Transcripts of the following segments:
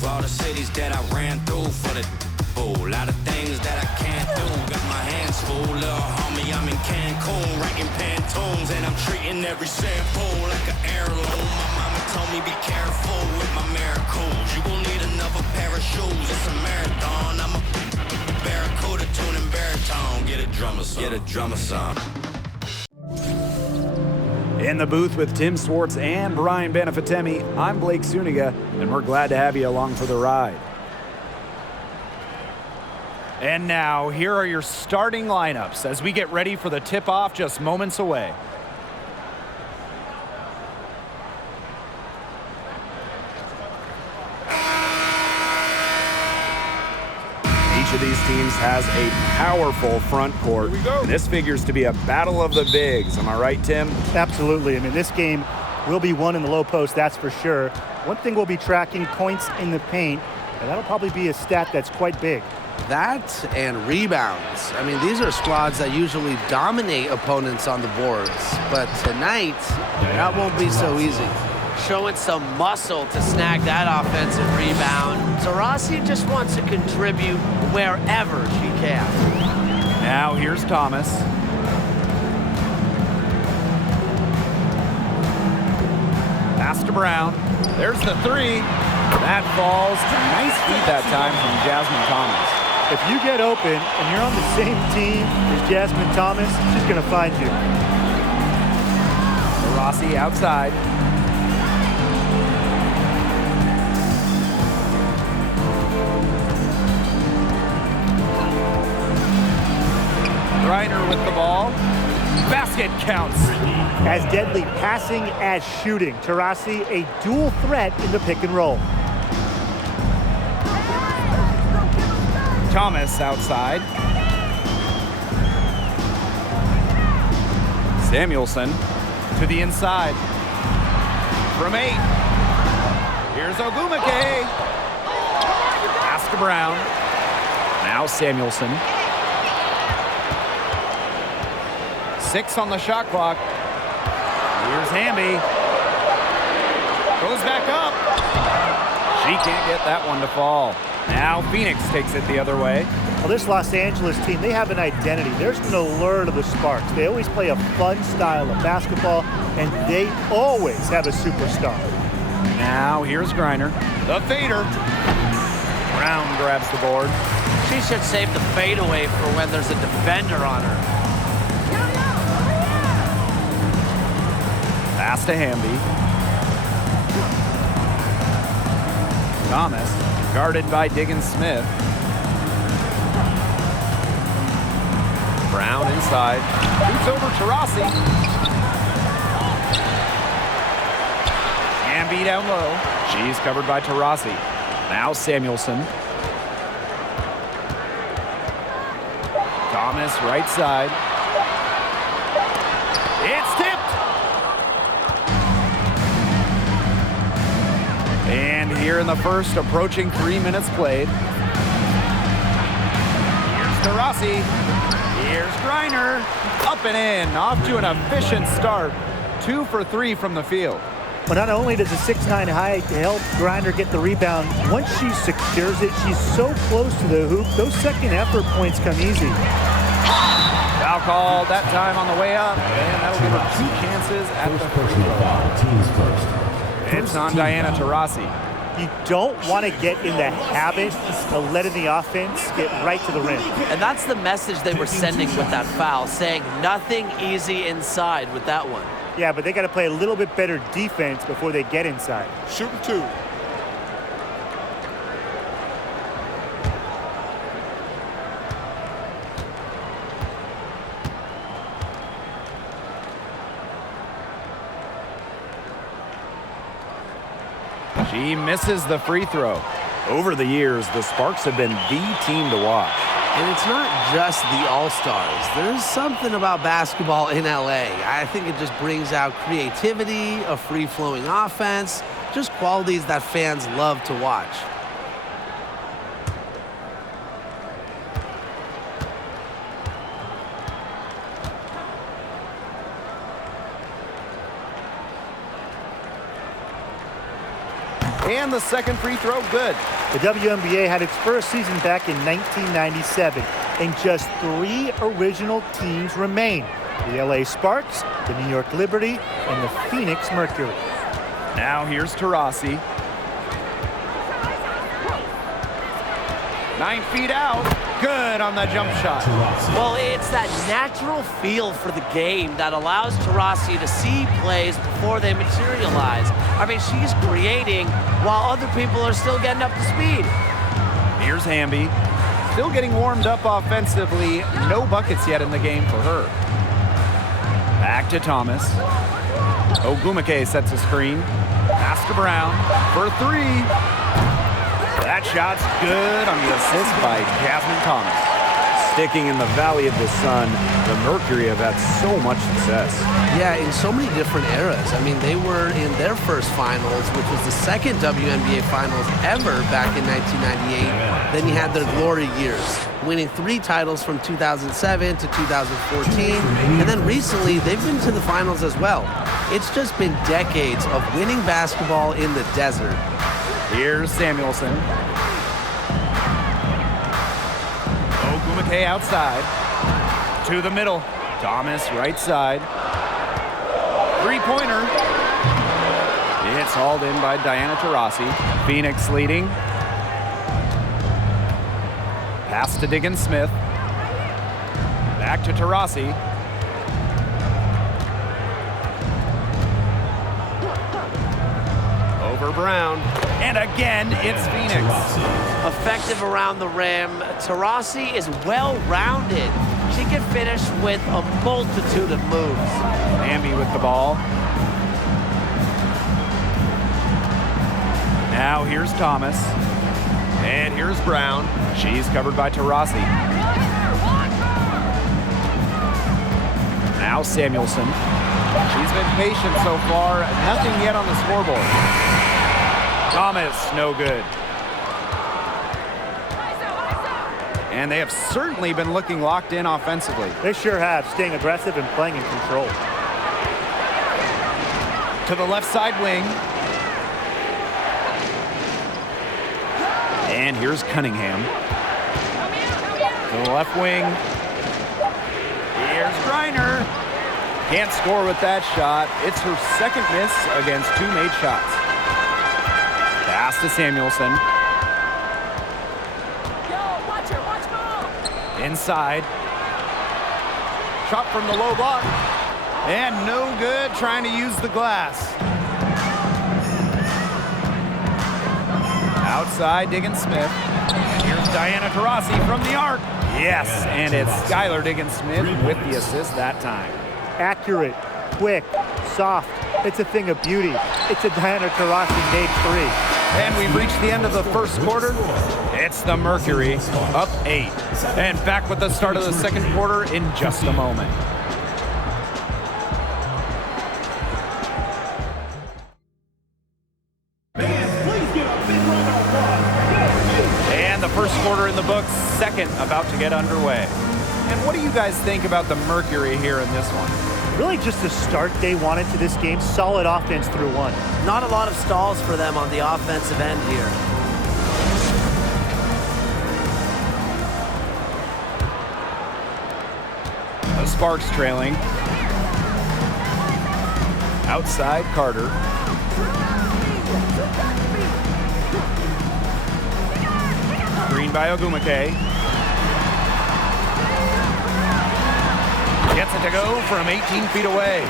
move. All the cities that I ran through for the fool. Lot of things that I can't do. Got my hands full, little homie. I'm in Cancun, writing Pantones, and I'm treating every sample like an heirloom. My mama told me be careful with my miracles. You gon' need another pair of shoes. It's a marathon. I'm a barracuda tuning baritone. Get a drummer song. Get a drummer song. In the booth with Tim Swartz and Brian Benefitemi, I'm Blake Suniga, and we're glad to have you along for the ride. And now, here are your starting lineups as we get ready for the tip-off just moments away. Each of these teams has a powerful front court. And this figures to be a battle of the bigs. Am I right, Tim? Absolutely. I mean, this game will be won in the low post, that's for sure. One thing we'll be tracking, points in the paint, and that'll probably be a stat that's quite big. That and rebounds. I mean, these are squads that usually dominate opponents on the boards. But tonight, that won't be so easy. Showing some muscle to snag that offensive rebound. Taurasi just wants to contribute wherever she can. Now here's Thomas. Pass to Brown. There's the three. That falls. Nice feed that time from Jasmine Thomas. If you get open and you're on the same team as Jasmine Thomas, she's going to find you. Rossi outside. Reiner with the ball. Basket counts. As deadly passing as shooting. Taurasi a dual threat in the pick and roll. Thomas outside. Samuelson to the inside. From 8. Here's Ogumake. Pass to Brown. Now Samuelson. 6 on the shot clock. Here's Hamby. Goes back up. She can't get that one to fall. Now Phoenix takes it the other way. Well, this Los Angeles team, they have an identity. There's an allure to the Sparks. They always play a fun style of basketball, and they always have a superstar. Now here's Griner. The fader. Brown grabs the board. She should save the fadeaway for when there's a defender on her. Pass to Hamby. Thomas, guarded by Diggins Smith. Brown inside. Shoots over Taurasi. Hamby down low. She's covered by Taurasi. Now Samuelson. Thomas right side. It's tipped. And here in the first, approaching 3 minutes played. Here's Taurasi. Here's Griner. Up and in. Off to an efficient start. 2 for 3 from the field. But not only does a 6'9" height help Griner get the rebound, once she secures it, she's so close to the hoop, those second effort points come easy. Foul call that time on the way up, and that'll give her 2 chances at the free throw. It's on Diana Taurasi. You don't want to get in the habit of letting the offense get right to the rim. And that's the message they were sending with that foul, saying nothing easy inside with that one. Yeah, but they got to play a little bit better defense before they get inside. Shooting 2. She misses the free throw. Over the years, the Sparks have been the team to watch. And it's not just the All-Stars. There's something about basketball in LA. I think it just brings out creativity, a free-flowing offense, just qualities that fans love to watch. And the second free throw, good. The WNBA had its first season back in 1997, and just 3 original teams remain: the LA Sparks, the New York Liberty, and the Phoenix Mercury. Now here's Taurasi. 9 feet out. Good on the jump shot. Well, it's that natural feel for the game that allows Taurasi to see plays before they materialize. I mean, she's creating while other people are still getting up to speed. Here's Hamby. Still getting warmed up offensively. No buckets yet in the game for her. Back to Thomas. Ogumake sets a screen. Pass to Brown for 3. That shot's good on the assist by Jasmine Thomas. Sticking in the Valley of the Sun, the Mercury have had so much success. Yeah, in so many different eras. I mean, they were in their first finals, which was the second WNBA finals ever back in 1998. Then you had their glory years, winning 3 titles from 2007 to 2014. And then recently, they've been to the finals as well. It's just been decades of winning basketball in the desert. Here's Samuelson. Ogumake outside. To the middle. Thomas right side. 3-pointer. It's hauled in by Diana Taurasi. Phoenix leading. Pass to Diggins Smith. Back to Taurasi. Over Brown. And again, it's Phoenix. Effective around the rim. Taurasi is well-rounded. She can finish with a multitude of moves. Hamby with the ball. Now here's Thomas. And here's Brown. She's covered by Taurasi. Now Samuelson. She's been patient so far. Nothing yet on the scoreboard. Thomas, no good. And they have certainly been looking locked in offensively. They sure have, staying aggressive and playing in control. To the left side wing. And here's Cunningham. To the left wing. Here's Griner. Can't score with that shot. It's her second miss against 2 made shots. Pass to Samuelson. Inside. Shot from the low block. And no good, trying to use the glass. Outside, Diggins Smith. Here's Diana Taurasi from the arc. Yes, and it's Skylar Diggins Smith with the assist that time. Accurate, quick, soft. It's a thing of beauty. It's a Diana Taurasi made 3. And we've reached the end of the first quarter. It's the Mercury up 8. And back with the start of the second quarter in just a moment. And the first quarter in the books, second about to get underway. And what do you guys think about the Mercury here in this one? Really just the start they wanted to this game. Solid offense through 1. Not a lot of stalls for them on the offensive end here. The Sparks trailing. Outside, Carter. Screen by Ogumake. Gets it to go from 18 feet away.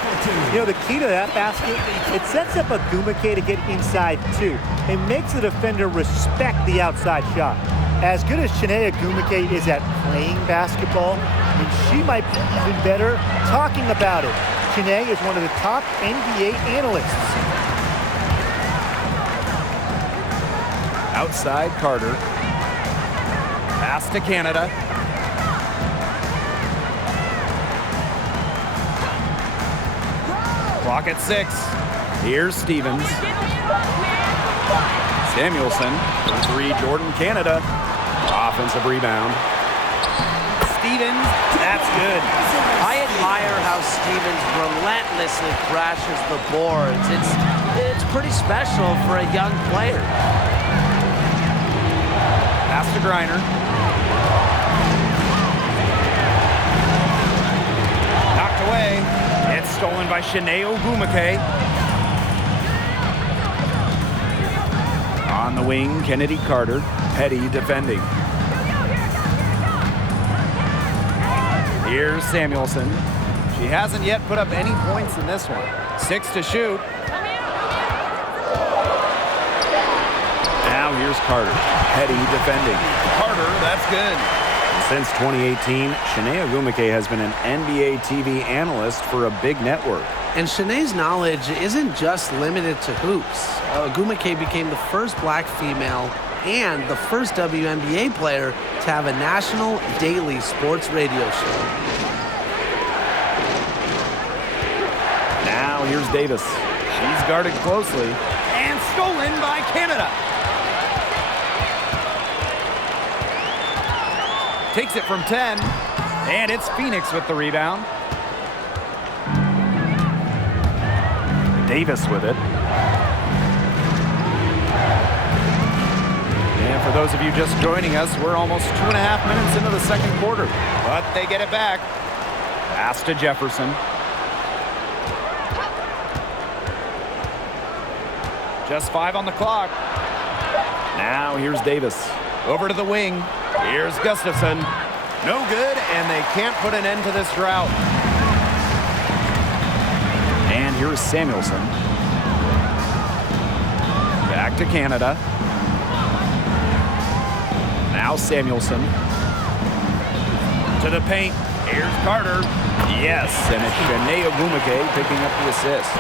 You know, the key to that basket, it sets up Ogumake to get inside too. It makes the defender respect the outside shot. As good as Chiney Ogumake is at playing basketball, and she might be even better talking about it. Chiney is one of the top NBA analysts. Outside, Carter. Pass to Canada. Clock at 6. Here's Stevens. Samuelson for 3, Jordan Canada. Offensive rebound. Stevens, that's good. I admire how Stevens relentlessly thrashes the boards. It's pretty special for a young player. Pass to Griner. Knocked away. It's stolen by Shanae Ogwumike. On the wing, Kennedy Carter. Petty defending. Here's Samuelson. She hasn't yet put up any points in this one. 6 to shoot. Now here's Carter. Petty defending. Carter, that's good. Since 2018, Shanae Ogwumike has been an NBA TV analyst for a big network. And Shanae's knowledge isn't just limited to hoops. Ogwumike became the first black female and the first WNBA player to have a national daily sports radio show. Now here's Davis. She's guarded closely and stolen by Canada. Takes it from 10, and it's Phoenix with the rebound. Davis with it. And for those of you just joining us, we're almost 2.5 minutes into the second quarter, but they get it back. Pass to Jefferson. Just 5 on the clock. Now here's Davis. Over to the wing. Here's Gustafson. No good, and they can't put an end to this drought. And here's Samuelson. Back to Canada. Now Samuelson. To the paint. Here's Carter. Yes, and it's Shanae Ogwumike picking up the assist.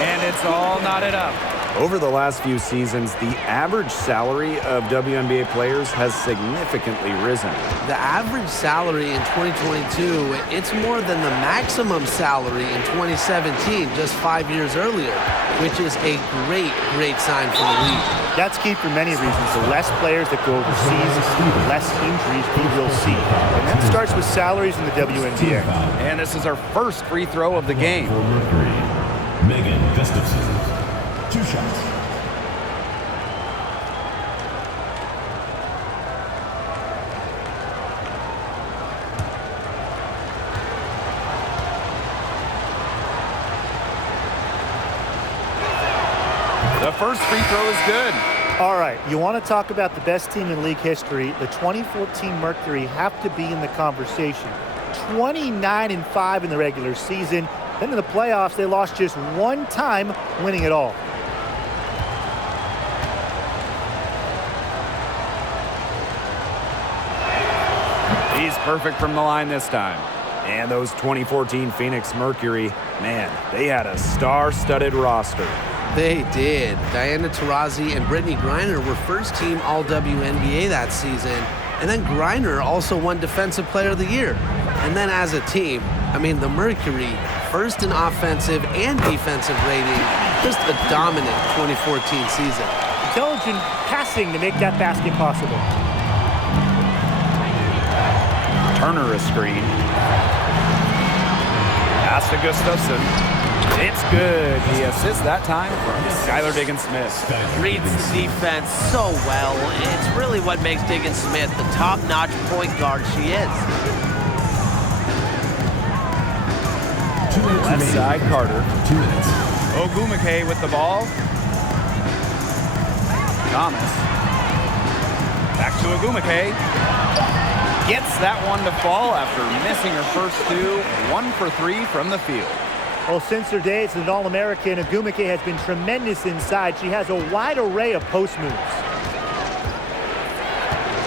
And it's all knotted up. Over the last few seasons, the average salary of WNBA players has significantly risen. The average salary in 2022, it's more than the maximum salary in 2017, just 5 years earlier, which is a great sign for the league. That's key for many reasons. The less players that go overseas, the less injuries we will see. And that starts with salaries in the WNBA. And this is our first free throw of the game. For Mercury, Megan Gustafson. 2 shots. The first free throw is good. All right, you want to talk about the best team in league history. The 2014 Mercury have to be in the conversation. 29-5 in the regular season. Then in the playoffs, they lost just one time, winning it all. He's perfect from the line this time. And those 2014 Phoenix Mercury, man, they had a star-studded roster. They did. Diana Taurasi and Brittany Griner were first-team All-WNBA that season. And then Griner also won Defensive Player of the Year. And then as a team, I mean, the Mercury, first in offensive and defensive rating, just a dominant 2014 season. Intelligent passing to make that basket possible. Turner a screen. Pass to Gustafson. It's good. The assist that time from Skylar Diggins-Smith. Reads the defense so well. It's really what makes Diggins-Smith the top-notch point guard she is. Left side, Carter. 2 minutes. Ogwumike with the ball. Thomas. Back to Ogwumike. Gets that one to fall after missing her first 2. 1 for 3 from the field. Well, since her days as an All-American, Ogwumike has been tremendous inside. She has a wide array of post moves.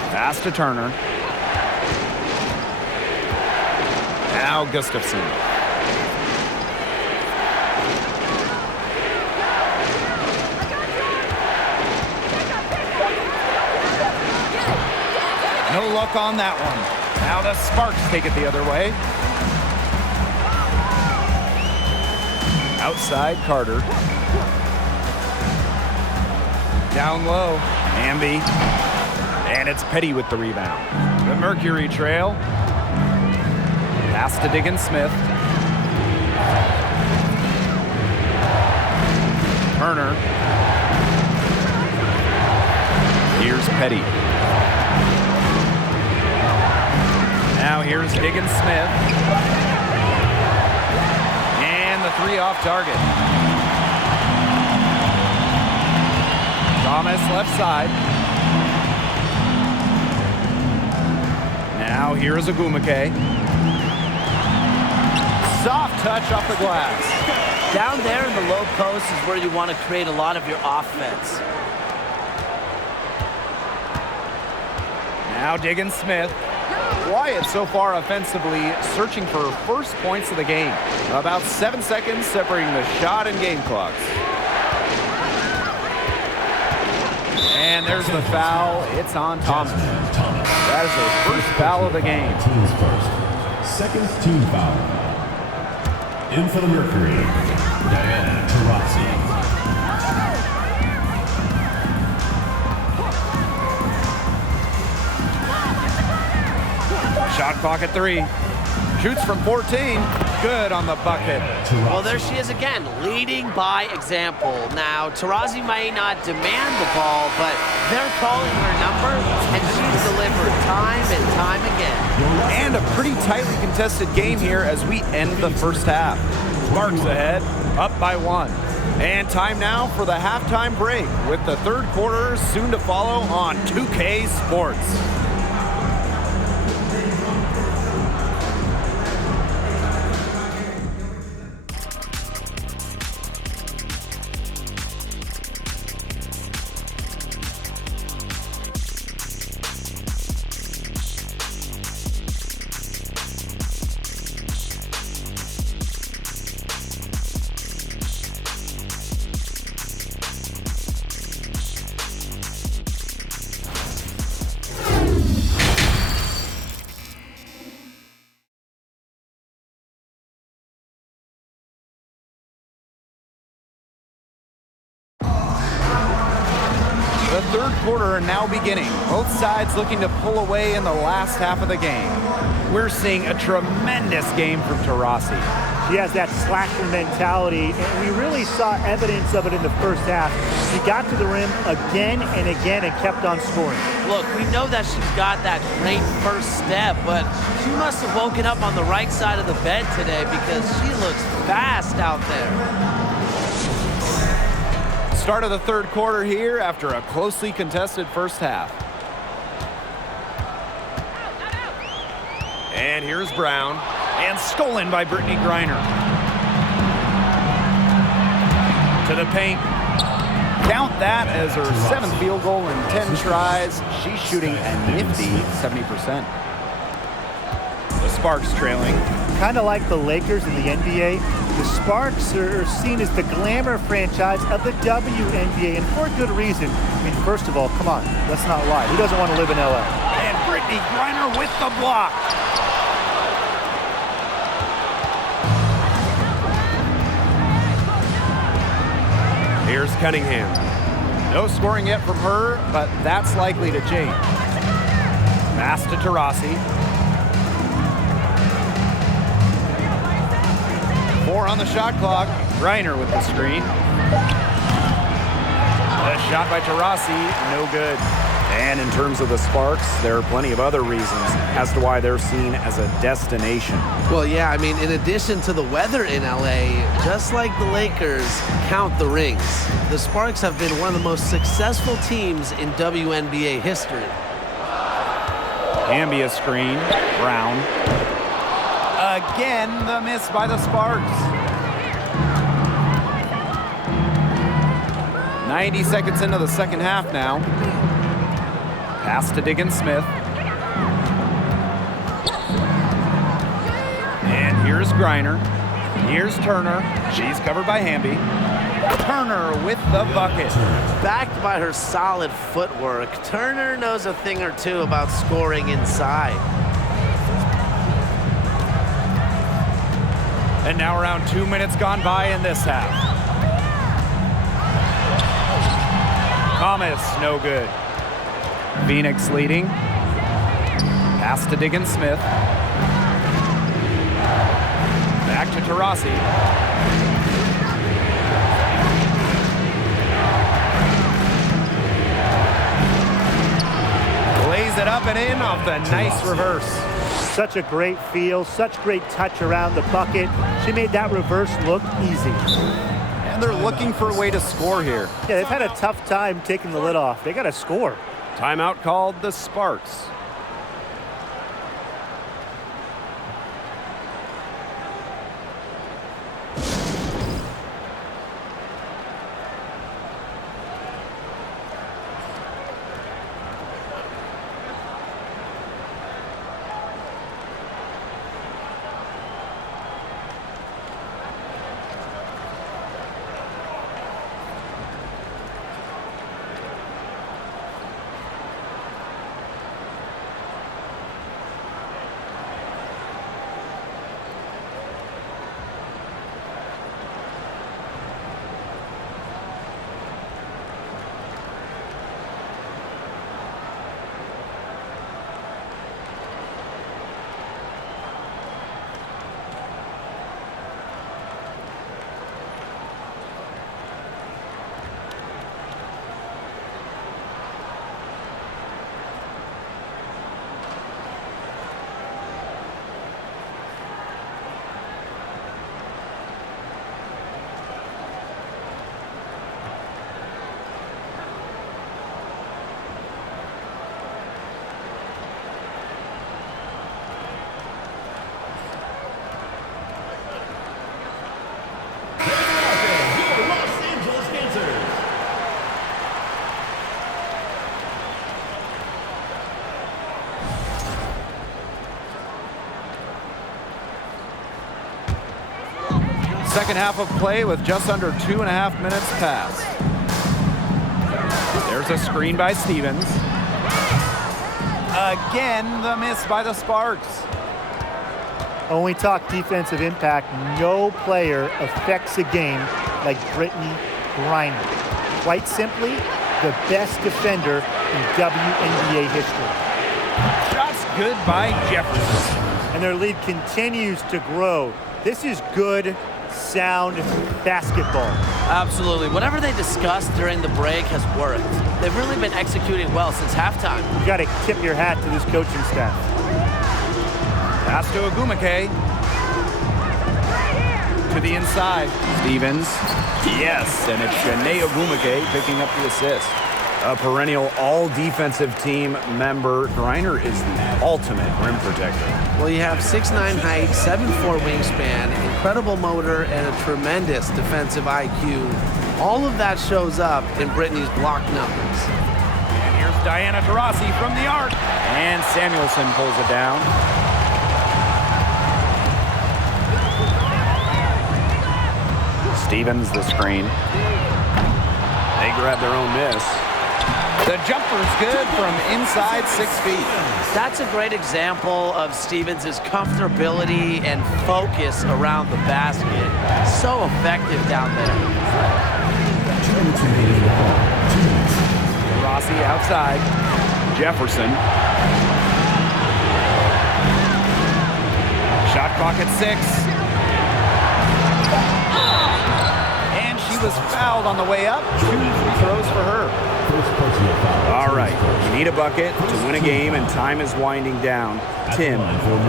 Pass to Turner. Now Gustafson. No luck on that one. Now the Sparks take it the other way. Outside, Carter. Down low, Amby. And it's Petty with the rebound. The Mercury trail. Pass to Smith. Turner. Here's Petty. Now here's Smith. And the three off target. Thomas left side. Now here's Ogumake. Soft touch off the glass. Down there in the low post is where you want to create a lot of your offense. Now Smith. Quiet so far offensively, searching for first points of the game. About 7 seconds separating the shot and game clocks. And there's the foul. It's on Thomas. That is the first foul of the game. Team's first. Second team foul. In for the Mercury, Diana Taurasi. Shot clock at 3. Shoots from 14. Good on the bucket. Well, there she is again, leading by example. Now, Taurasi may not demand the ball, but they're calling her number, and she's delivered time and time again. And a pretty tightly contested game here as we end the first half. Sparks ahead, up by 1. And time now for the halftime break, with the third quarter soon to follow on 2K Sports. The third quarter now beginning. Both sides looking to pull away in the last half of the game. We're seeing a tremendous game from Taurasi. She has that slasher mentality, and we really saw evidence of it in the first half. She got to the rim again and again and kept on scoring. Look, we know that she's got that great first step, but she must have woken up on the right side of the bed today because she looks fast out there. Start of the third quarter here after a closely contested first half. And here's Brown, and stolen by Brittany Griner. To the paint. Count that as her 7th field goal in 10 tries. She's shooting a nifty 70%. The Sparks trailing. Kind of like the Lakers in the NBA, the Sparks are seen as the glamour franchise of the WNBA, and for a good reason. I mean, first of all, come on, let's not lie. Who doesn't want to live in LA? And Brittany Griner with the block. Here's Cunningham. No scoring yet from her, but that's likely to change. Pass to Taurasi. 4 on the shot clock. Griner with the screen. A shot by Taurasi, no good. And in terms of the Sparks, there are plenty of other reasons as to why they're seen as a destination. Well, yeah, I mean, in addition to the weather in LA, just like the Lakers, count the rings. The Sparks have been one of the most successful teams in WNBA history. Ambia screen, Brown. Again, the miss by the Sparks. 90 seconds into the second half now. Pass to Smith. And here's Griner. Here's Turner. She's covered by Hamby. Turner with the bucket. Backed by her solid footwork, Turner knows a thing or two about scoring inside. And now around 2 minutes gone by in this half. Thomas, no good. Phoenix leading. Pass to Smith. Back to Taurasi. Lays it up and in off the nice reverse. Such a great feel, such great touch around the bucket. She made that reverse look easy. And they're looking for a way to score here. Yeah, they've had a tough time taking the lid off. They got to score. Timeout called the Sparks. Second half of play with just under 2.5 minutes passed. There's a screen by Stevens. Again, the miss by the Sparks. When we talk defensive impact, no player affects a game like Brittany Griner. Quite simply, the best defender in WNBA history. Shots good by Jefferson. And their lead continues to grow. This is good, sound basketball. Absolutely. Whatever they discussed during the break has worked. They've really been executing well since halftime. You got to tip your hat to this coaching staff. Pass to Ogumake. To the inside. Stevens. Yes, and it's Shanae Ogumake picking up the assist. A perennial all-defensive team member, Griner is the ultimate rim protector. Well, you have 6'9" height, 7'4" wingspan, incredible motor, and a tremendous defensive IQ. All of that shows up in Brittany's block numbers. And here's Diana Taurasi from the arc. And Samuelson pulls it down. Stevens the screen. They grab their own miss. The jumper's good from inside 6 feet. That's a great example of Stevens' comfortability and focus around the basket. So effective down there. Rossi outside. Jefferson. Shot clock at 6. And she was fouled on the way up. 2 free throws for her. All right, you need a bucket to win a game, and time is winding down. Tim,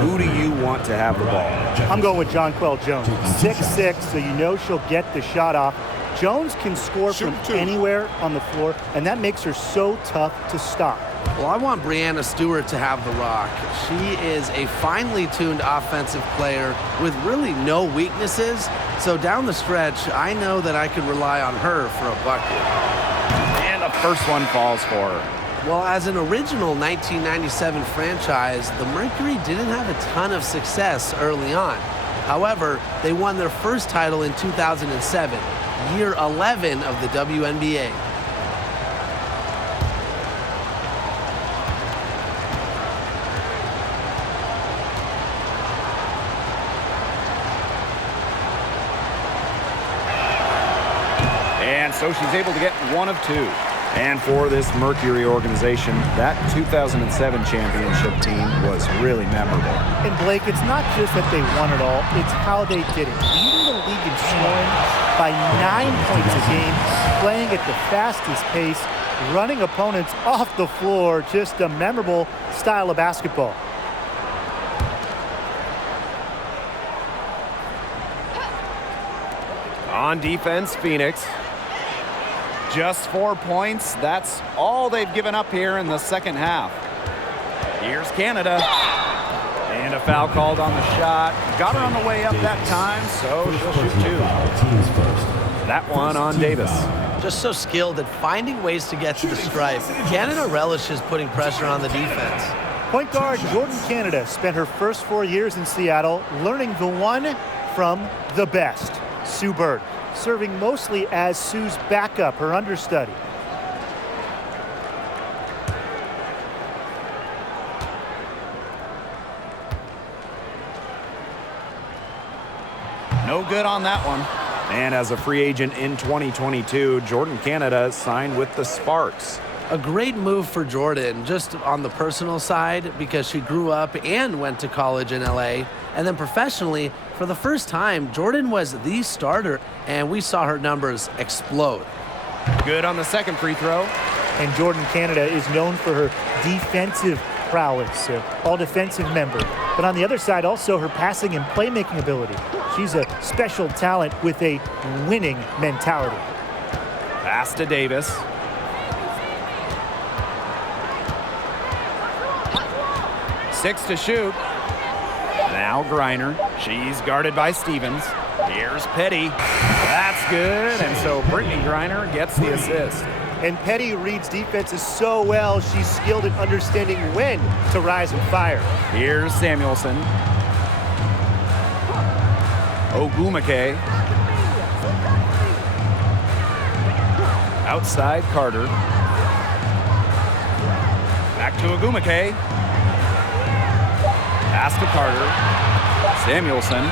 who do you want to have the ball? I'm going with Jonquel Jones. 6'6", so you know she'll get the shot off. Jones can score from anywhere on the floor, and that makes her so tough to stop. Well, I want Breanna Stewart to have the rock. She is a finely tuned offensive player with really no weaknesses. So down the stretch, I know that I can rely on her for a bucket. And the first one falls for her. Well, as an original 1997 franchise, the Mercury didn't have a ton of success early on. However, they won their first title in 2007, year 11 of the WNBA. And so she's able to get 1 of 2. And for this Mercury organization, that 2007 championship team was really memorable. And Blake, it's not just that they won it all, it's how they did it. Leading the league in scoring by 9 points a game, playing at the fastest pace, running opponents off the floor, just a memorable style of basketball. On defense, Phoenix. Just 4 points. That's all they've given up here in the second half. Here's Canada. And a foul called on the shot. Got her on the way up that time, so she'll shoot two. That one on Davis. Just so skilled at finding ways to get to the stripe. Canada relishes putting pressure on the defense. Point guard Jordan Canada spent her first 4 years in Seattle learning the one from the best, Sue Bird, serving mostly as Sue's backup, her understudy. No good on that one. And as a free agent in 2022, Jordan Canada signed with the Sparks. A great move for Jordan, just on the personal side, because she grew up and went to college in LA. And then professionally, for the first time, Jordan was the starter, and we saw her numbers explode. Good on the second free throw. And Jordan Canada is known for her defensive prowess, all-defensive member. But on the other side, also her passing and playmaking ability. She's a special talent with a winning mentality. Pass to Davis. Six to shoot. Now Griner. She's guarded by Stevens. Here's Petty. That's good. And so Brittany Griner gets the assist. And Petty reads defenses so well, she's skilled at understanding when to rise and fire. Here's Samuelson. Ogumake. Outside Carter. Back to Ogumake. Pass to Carter. Samuelson.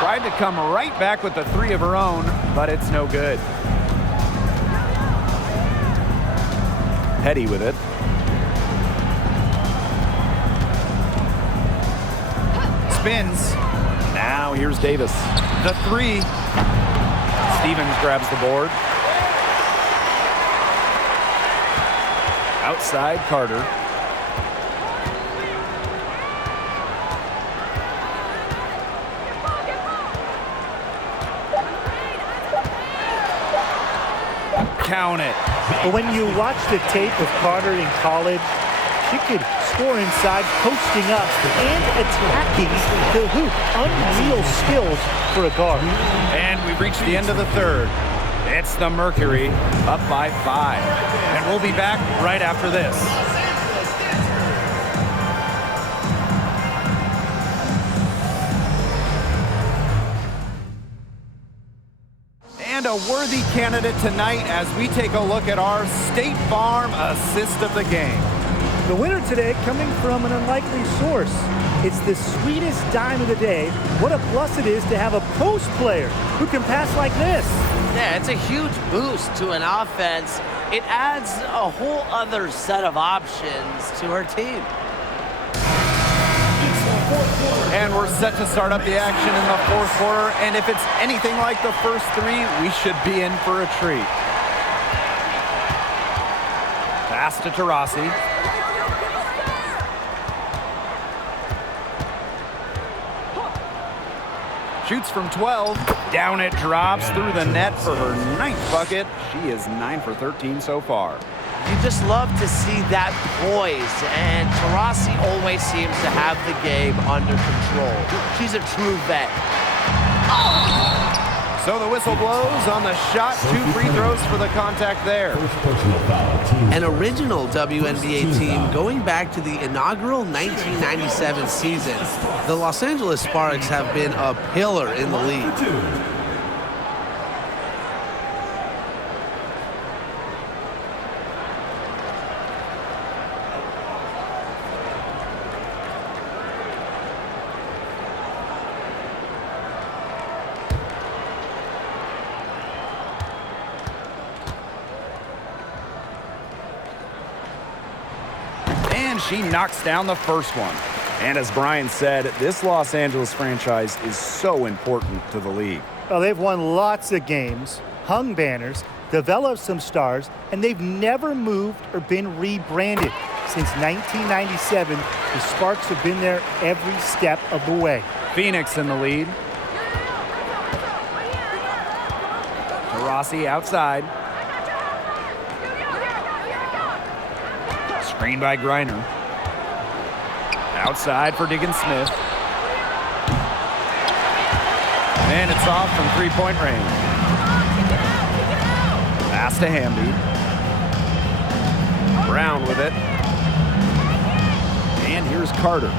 Tried to come right back with the three of her own, but it's no good. Petty with it. Spins. Now here's Davis. The three. Stevens grabs the board. Outside Carter. Count it. But when you watch the tape of Carter in college, she could score inside, posting up, and attacking the hoop. Unreal skills for a guard. And we've reached the end of the third. It's the Mercury up by 5. And we'll be back right after this. And a worthy candidate tonight as we take a look at our State Farm assist of the game. The winner today coming from an unlikely source. It's the sweetest dime of the day. What a plus it is to have a post player who can pass like this. Yeah, it's a huge boost to an offense. It adds a whole other set of options to her team. And we're set to start up the action in the fourth quarter. And if it's anything like the first three, we should be in for a treat. Pass to Taurasi. Shoots from 12. Down it drops through the net for her 9th bucket. She is 9 for 13 so far. You just love to see that poise, and Taurasi always seems to have the game under control. She's a true vet. So the whistle blows on the shot. 2 free throws for the contact there. An original WNBA team going back to the inaugural 1997 season. The Los Angeles Sparks have been a pillar in the league. And she knocks down the first one. And as Brian said, this Los Angeles franchise is so important to the league. Well, they've won lots of games, hung banners, developed some stars, and they've never moved or been rebranded. Since 1997, the Sparks have been there every step of the way. Phoenix in the lead. Rossi outside. Screen by Griner. Outside for Diggins Smith. And it's off from three-point range. Pass to Hamby. Brown with it. And here's Carter.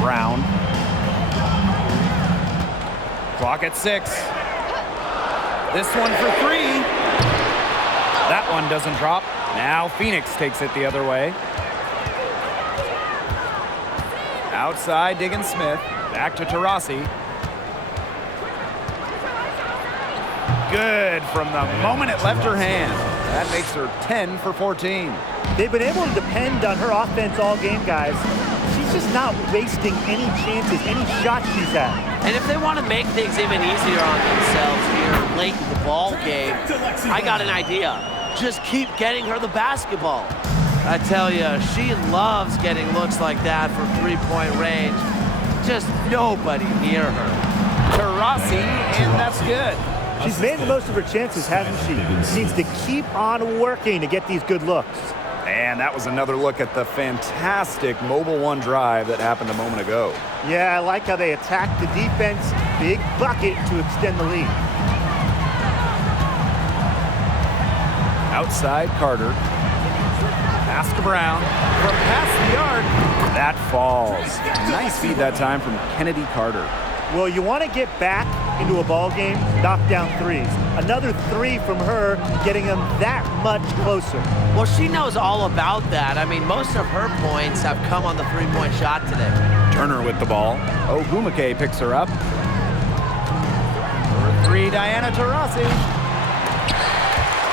Brown. Clock at 6. This one for 3. That one doesn't drop. Now Phoenix takes it the other way. Outside, Diggins Smith. Back to Taurasi. Good from the moment it left her hand. That makes her 10 for 14. They've been able to depend on her offense all game, guys. She's just not wasting any chances, any shots she's had. And if they want to make things even easier on themselves here late in the ball game, I got an idea. Just keep getting her the basketball. I tell you, she loves getting looks like that from three-point range. Just nobody near her. Taurasi, and that's good. She's made the most of her chances, hasn't she? She needs to keep on working to get these good looks. And that was another look at the fantastic Mobile One drive that happened a moment ago. Yeah, I like how they attacked the defense. Big bucket to extend the lead. Outside, Carter. Pass to Brown. From past the arc. That falls. Nice feed that time from Kennedy Carter. Well, you want to get back into a ball game, knock down threes. Another 3 from her, getting them that much closer. Well, she knows all about that. I mean, most of her points have come on the three-point shot today. Turner with the ball. Ogumake picks her up. For 3, Diana Taurasi.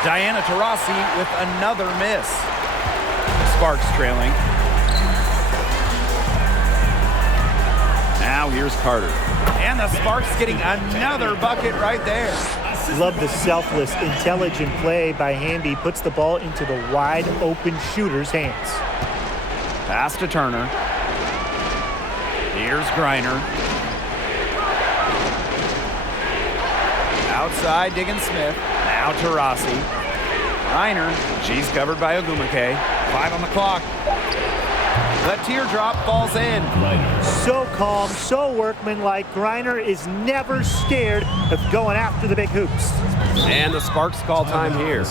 Diana Taurasi with another miss. Sparks trailing. Now here's Carter. And the Sparks getting another bucket right there. Love the selfless, intelligent play by Hamby. Puts the ball into the wide open shooter's hands. Pass to Turner. Here's Griner. Outside, Diggins Smith. Now Taurasi. Griner. She's covered by Ogumake. 5 on the clock. The teardrop falls in. So calm, so workmanlike. Griner is never scared of going after the big hoops. And the Sparks call time here.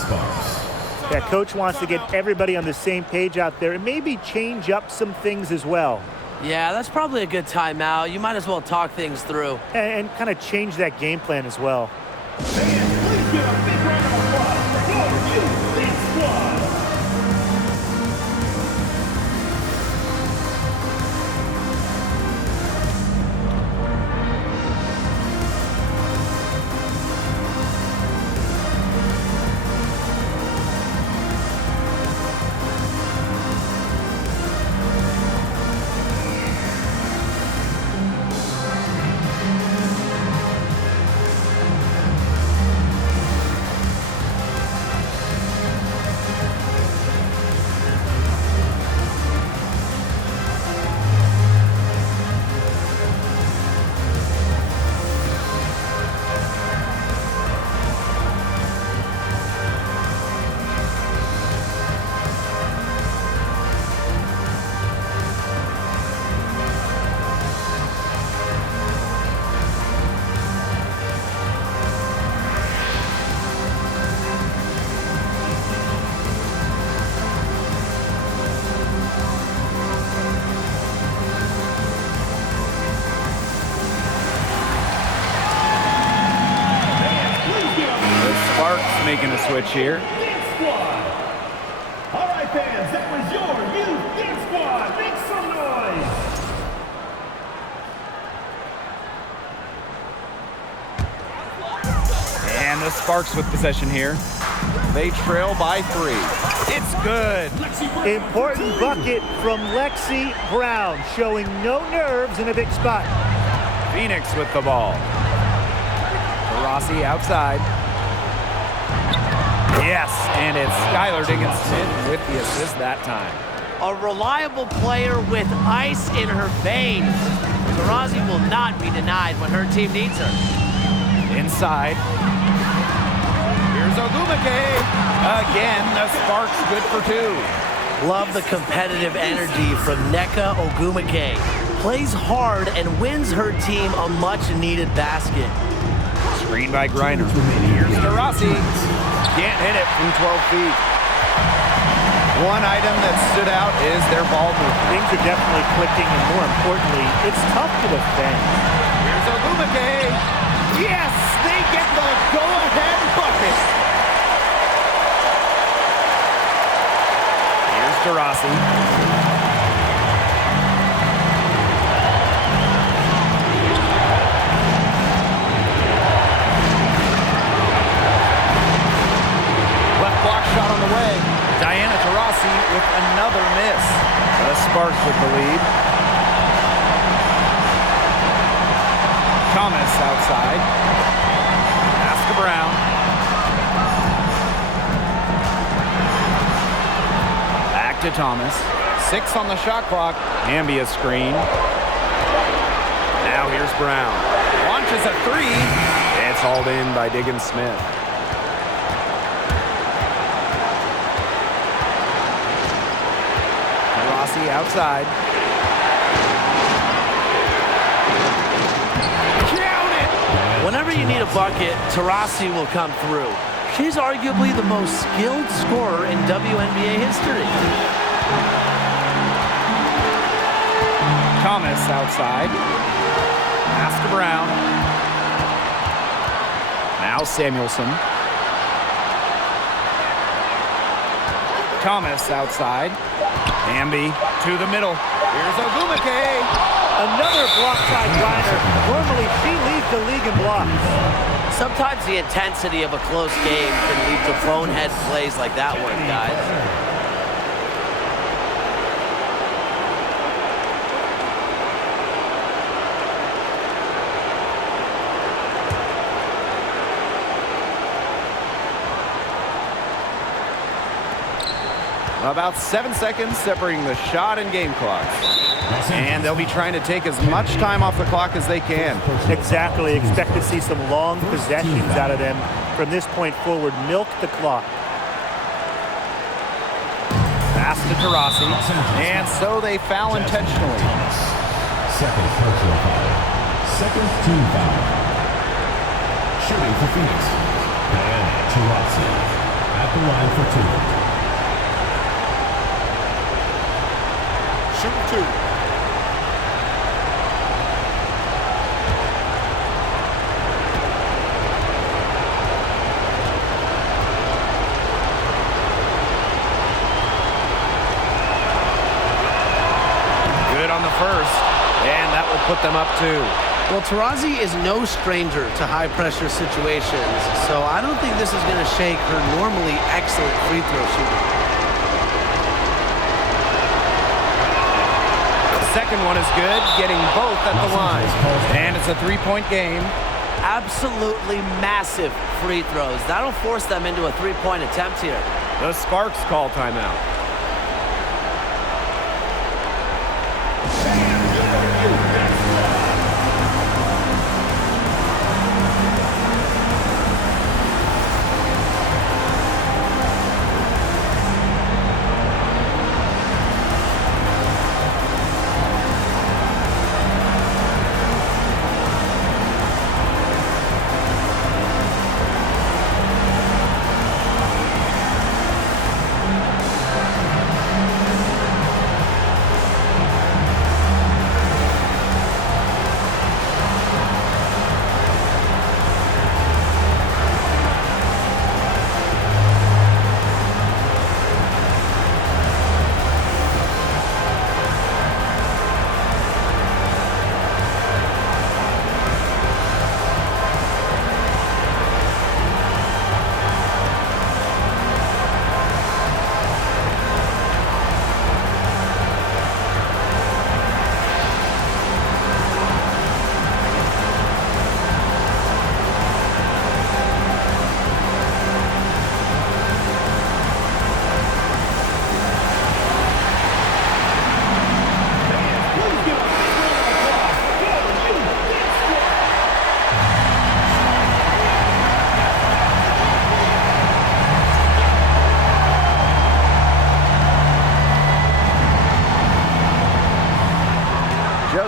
Yeah, coach wants to get everybody on the same page out there and maybe change up some things as well. Yeah, that's probably a good timeout. You might as well talk things through. And kind of change that game plan as well. Please give a big round of applause for all of you, Big Squad. Making a switch here. Big Squad. All right, fans, that was your new Big Squad. Make some noise. And the Sparks with possession here. They trail by 3. It's good. Important bucket from Lexi Brown, showing no nerves in a big spot. Phoenix with the ball. Rossi outside. Yes, and it's Skylar Diggins-Smith with the assist that time. A reliable player with ice in her veins. Taurasi will not be denied when her team needs her. Inside. Here's Ogumake. Again, the Sparks good for 2. Love the competitive energy from Nneka Ogumake. Plays hard and wins her team a much-needed basket. Screen by Griner. Here's Taurasi. Can't hit it from 12 feet. One item that stood out is their ball movement. Things are definitely clicking, and more importantly, it's tough to defend. Here's Ogumake. Yes, they get the go-ahead bucket. Here's Taurasi. Left block shot on the way. Diana Taurasi with another miss. The Sparks with the lead. Thomas outside. Pass to Brown. Back to Thomas. 6 on the shot clock. Ambia screen. Now here's Brown. Launches a 3. It's hauled in by Diggins-Smith. Rossi outside. Whenever you need a bucket, Taurasi will come through. She's arguably the most skilled scorer in WNBA history. Thomas outside. Pass to Brown. Now Samuelson. Thomas outside. Amby to the middle. Here's Ogumake. Another block by Griner. Normally, she leads the league in blocks. Sometimes the intensity of a close game can lead to bonehead plays like that one, guys. About 7 seconds separating the shot and game clocks. And they'll be trying to take as much time off the clock as they can. Exactly. Expect to see some long possessions out of them from this point forward. Milk the clock. Pass to Taurasi. And so they foul intentionally. Second personal foul. Second team foul. Shooting for Phoenix. Diana Taurasi at the line for 2. Shoot 2. Good on the first, and that will put them up 2. Well, Taurasi is no stranger to high-pressure situations, so I don't think this is going to shake her normally excellent free throw shooting. Second one is good, getting both at the line. And it's a 3-point game. Absolutely massive free throws. That'll force them into a 3-point attempt here. The Sparks call timeout.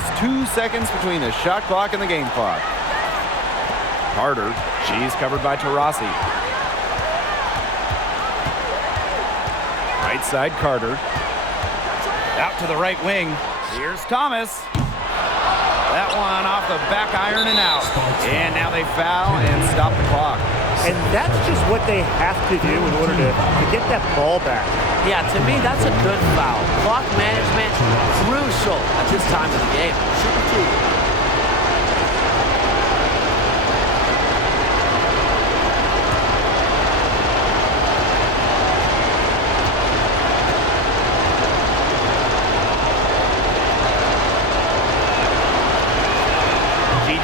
Just 2 seconds between the shot clock and the game clock. Carter, she's covered by Taurasi. Right side, Carter. Out to the right wing. Here's Thomas. That one off the back iron and out. And now they foul and stop the clock. And that's just what they have to do in order to get that ball back. Yeah, to me, that's a good foul. Clock management, crucial at this time of the game.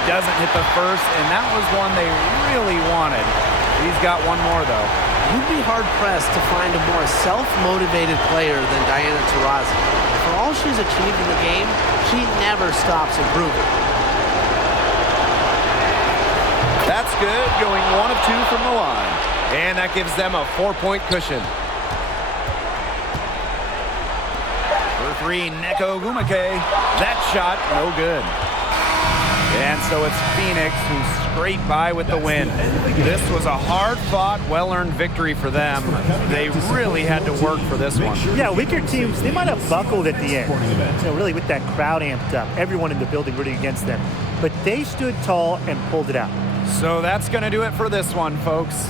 Doesn't hit the first, and that was one they really wanted. He's got one more, though. You'd be hard-pressed to find a more self-motivated player than Diana Taurasi. For all she's achieved in the game, she never stops improving. That's good, going 1 of 2 from the line. And that gives them a 4-point cushion. For 3, Neko Gumake. That shot, no good. And so it's Phoenix who scraped by with the win. This was a hard-fought, well-earned victory for them. They really had to work for this one. Yeah, weaker teams, they might have buckled at the end. Really with that crowd amped up, everyone in the building rooting against them. But they stood tall and pulled it out. So that's going to do it for this one, folks.